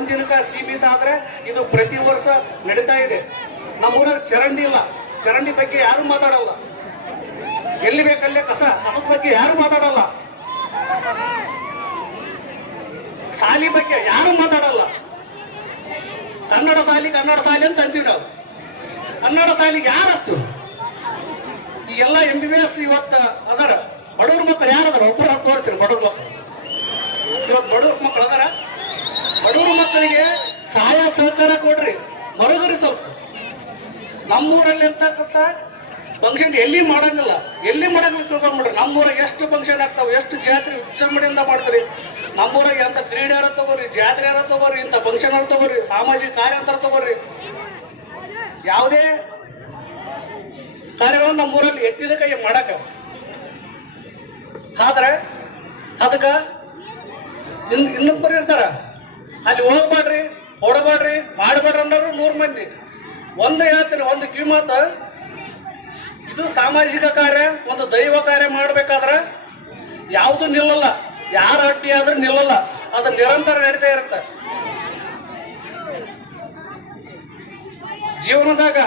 ಒಂದಿನಕ ಸೀಮಿತ ಆದ್ರೆ ಇದು ಪ್ರತಿ ವರ್ಷ ನಡೀತಾ ಇದೆ. ನಮ್ಮೂರಲ್ಲಿ ಚರಂಡಿ ಇಲ್ಲ, ಚರಂಡಿ ಬಗ್ಗೆ ಯಾರು ಮಾತಾಡಲ್ಲ. ಎಲ್ಲಿ ಬೇಕಲ್ಲೇ ಕಸದ ಬಗ್ಗೆ ಯಾರು ಮಾತಾಡಲ್ಲ. ಶಾಲಿ ಬಗ್ಗೆ ಯಾರು ಮಾತಾಡಲ್ಲ. ಕನ್ನಡ ಶಾಲಿ ಅಂತ ಅಂತೀವಿ ನಾವು. ಕನ್ನಡ ಶಾಲಿಗೆ ಯಾರು ಅಷ್ಟು? ಈ ಎಲ್ಲ MBBS ಇವತ್ತು ಅದರ ಬಡವ್ರ ಮಕ್ಕಳು ಯಾರದಾರ? ಒಬ್ಬರು ತೋರಿಸ್ರಿ ಬಡವ್ರ ಮಕ್ಕಳು. ಇವತ್ತು ಬಡವ್ರ ಮಕ್ಕಳು ಅದಾರ. ಬಡವ್ರ ಮಕ್ಕಳಿಗೆ ಸಹಾಯ ಸಹಕಾರ ಕೊಡ್ರಿ, ಮರುಗರಿ ಸ್ವಲ್ಪ. ನಮ್ಮೂರಲ್ಲಿ ಅಂತಕ್ಕಂಥ ಫಂಕ್ಷನ್ ಎಲ್ಲಿ ಮಾಡಂಗಿಲ್ಲ ತಿಳ್ಕೊಂಡ್ಬಿಡ್ರಿ. ನಮ್ಮೂರಾಗ ಎಷ್ಟು ಫಂಕ್ಷನ್ ಆಗ್ತಾವೆ, ಎಷ್ಟು ಜಾತ್ರೆ ವಿಜೃಂಭಣೆಯಿಂದ ಮಾಡ್ತೀರಿ. ನಮ್ಮೂರಾಗ ಎಂತ ಕ್ರೀಡೆ ಯಾರ ತಗೋರಿ, ಜಾತ್ರೆ ಯಾರ ತಗೋರಿ, ಇಂಥ ಫಂಕ್ಷನ್ ಯಾರು ತಗೋರಿ, ಸಾಮಾಜಿಕ ಕಾರ್ಯ ಅಂತ ತಗೋರಿ. ಯಾವುದೇ ಕಾರ್ಯಗಳನ್ನು ನಮ್ಮೂರಲ್ಲಿ ಎತ್ತಿದ ಕೈ ಮಾಡಕ. ಆದ್ರೆ ಅದಕ್ಕೆ ಇನ್ನೊಬ್ಬರು ಇರ್ತಾರ, ಅಲ್ಲಿ ಹೋಗ್ಬೇಡ್ರಿ, ಹೊಡಬೇಡ್ರಿ, ಮಾಡಬೇಡ್ರಿ ಅನ್ನೋರು 100 ಮಂದಿ. ಒಂದು ಹೇಳ್ತೀನಿ, ಒಂದು ಕಿವಿಮಾತ, ಇದು ಸಾಮಾಜಿಕ ಕಾರ್ಯ, ಒಂದು ದೈವ ಕಾರ್ಯ ಮಾಡಬೇಕಾದ್ರೆ ಯಾವುದು ನಿಲ್ಲಲ್ಲ. ಯಾರ ಅಡ್ಡಿ ಆದ್ರೂ ನಿಲ್ಲಲ್ಲ. ಅದು ನಿರಂತರ ನಡೀತಾ ಇರುತ್ತೆ. ಜೀವನದಾಗ